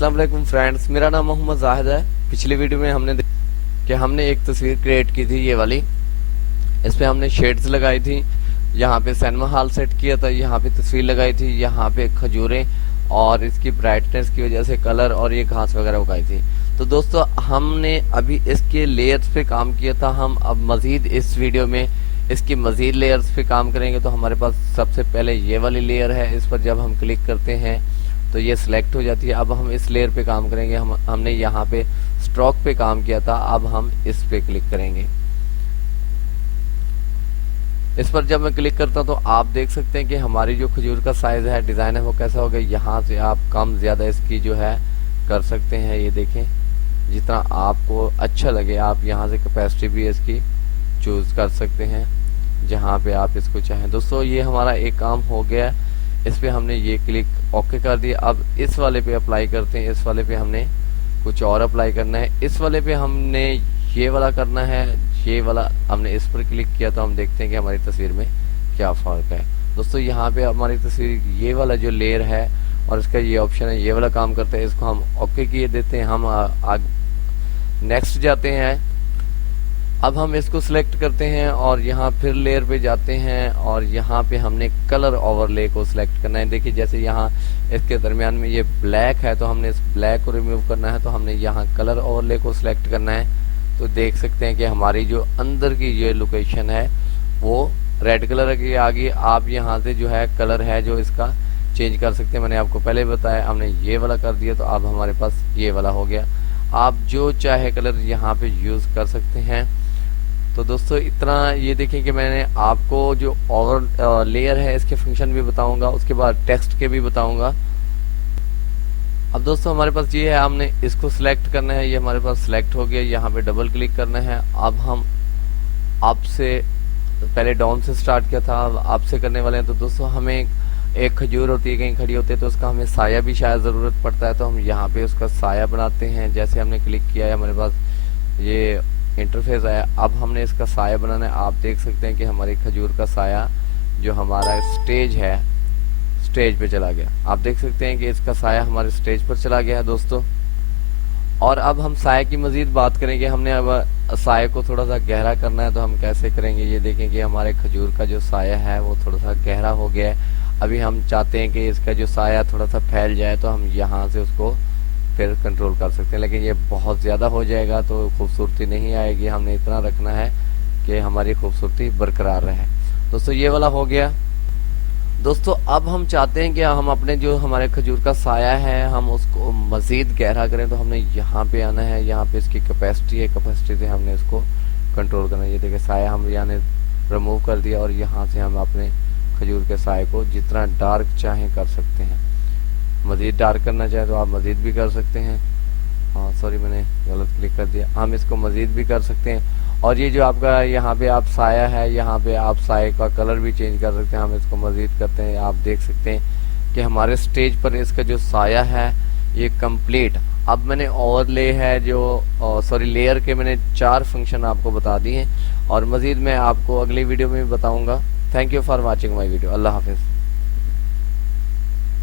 अस्सलाम वालेकुम फ्रेंड्स, मेरा नाम मोहम्मद जाहिद है। पिछली वीडियो में हमने एक तस्वीर क्रिएट की थी, ये वाली। इस पे हमने शेड्स लगाई थी, यहाँ पे सिनेमा हॉल सेट किया था, यहाँ पे तस्वीर लगाई थी, यहाँ पे खजूरें और इसकी ब्राइटनेस की वजह से कलर और ये घास वगैरह उगाई थी। तो दोस्तों हमने अभी इसके लेयर्स पे काम किया था। हम अब मजीद इस वीडियो में इसकी मजीद लेयर्स पे काम करेंगे। तो हमारे पास सबसे पहले ये वाली लेयर है, इस पर जब हम क्लिक करते हैं तो ये सिलेक्ट हो जाती है। अब हम इस लेयर पे काम करेंगे। हमने यहाँ पे स्ट्रोक पे काम किया था, अब हम इस पे क्लिक करेंगे। इस पर जब मैं क्लिक करता हूँ तो आप देख सकते हैं कि हमारी जो खजूर का साइज है, डिजाइन है, वो कैसा हो गया। यहाँ से आप कम ज्यादा इसकी जो है कर सकते हैं। ये देखें, जितना आपको अच्छा लगे आप यहाँ से कैपेसिटी भी इसकी चूज कर सकते हैं जहाँ पे आप इसको चाहें। दोस्तों ये हमारा एक काम हो गया। इस पे हमने ये क्लिक ओके कर दिया। अब इस वाले पे अप्लाई करते हैं। इस वाले पे हमने कुछ और अप्लाई करना है। इस वाले पे हमने ये वाला करना है। ये वाला हमने इस पर क्लिक किया तो हम देखते हैं कि हमारी तस्वीर में क्या फर्क है। दोस्तों यहाँ पे हमारी तस्वीर, ये वाला जो लेयर है और इसका ये ऑप्शन है, ये वाला काम करते हैं। इसको हम ओके किए देते हैं। हम नेक्स्ट जाते हैं। अब हम इसको सिलेक्ट करते हैं और यहाँ फिर लेयर पे जाते हैं और यहाँ पे हमने कलर ओवरले को सिलेक्ट करना है। देखिए जैसे यहाँ इसके दरमियान में ये ब्लैक है तो हमने इस ब्लैक को रिमूव करना है, तो हमने यहाँ कलर ओवरले को सिलेक्ट करना है। तो देख सकते हैं कि हमारी जो अंदर की ये लोकेशन है वो रेड कलर की आ गई। आप यहाँ से जो है कलर है जो इसका चेंज कर सकते हैं। मैंने आपको पहले बताया, हमने ये वाला कर दिया तो अब हमारे पास ये वाला हो गया। आप जो चाहे कलर यहाँ पे यूज कर सकते हैं। तो दोस्तों इतना, ये देखें कि मैंने आपको जो ओवर लेयर है इसके फंक्शन भी बताऊंगा, उसके बाद टेक्स्ट के भी बताऊंगा। अब दोस्तों हमारे पास ये है, हमने इसको सिलेक्ट करना है। ये हमारे पास सिलेक्ट हो गया। यहाँ पे डबल क्लिक करना है। अब हम अप से, पहले डाउन से स्टार्ट किया था, अब अप से करने वाले हैं। तो दोस्तों हमें एक खजूर होती है, कहीं खड़ी होती है, तो उसका हमें साया भी शायद ज़रूरत पड़ता है। तो हम यहाँ पे उसका साया बनाते हैं। जैसे हमने क्लिक किया है हमारे पास ये इंटरफेस आया। अब हमने इसका साया बनाना है। आप देख सकते हैं कि हमारी खजूर का साया जो हमारा स्टेज है, स्टेज पे चला गया। आप देख सकते हैं कि इसका साया हमारे स्टेज पर चला गया है दोस्तों। और अब हम साया की मजीद बात करेंगे। हमने अब साये को थोड़ा सा गहरा करना है, तो हम कैसे करेंगे। ये देखें कि हमारे खजूर का जो साया है वो थोड़ा सा गहरा हो गया है। अभी हम चाहते हैं कि इसका जो साया थोड़ा सा फैल जाए, तो हम यहाँ से उसको फिर कंट्रोल कर सकते हैं। लेकिन ये बहुत ज़्यादा हो जाएगा तो खूबसूरती नहीं आएगी। हमने इतना रखना है कि हमारी खूबसूरती बरकरार रहे। दोस्तों ये वाला हो गया। दोस्तों अब हम चाहते हैं कि हम अपने जो हमारे खजूर का साया है हम उसको मज़ीद गहरा करें। तो हमने यहाँ पे आना है। यहाँ पे इसकी कैपेसिटी है, कैपेसिटी से हमने इसको कंट्रोल करना है। ये देखिए साया हम यहाँ रिमूव कर दिया और यहाँ से हम अपने खजूर के साये को जितना डार्क चाहें कर सकते हैं। मज़ीद डार्क करना चाहे तो आप मज़ीद भी कर सकते हैं। हाँ सॉरी, मैंने गलत क्लिक कर दिया। हम इसको मज़ीद भी कर सकते हैं। और ये जो आपका यहाँ पे आप साया है, यहाँ पे आप साये का कलर भी चेंज कर सकते हैं। हम इसको मज़ीद करते हैं। आप देख सकते हैं कि हमारे स्टेज पर इसका जो साया है ये कंप्लीट। अब मैंने ओवरले है जो सॉरी लेयर के मैंने 4 फंक्शन आपको बता दिए हैं और मज़ीद मैं आपको अगली वीडियो में भी बताऊँगा। Thank you for watching my video. अल्लाह हाफिज़।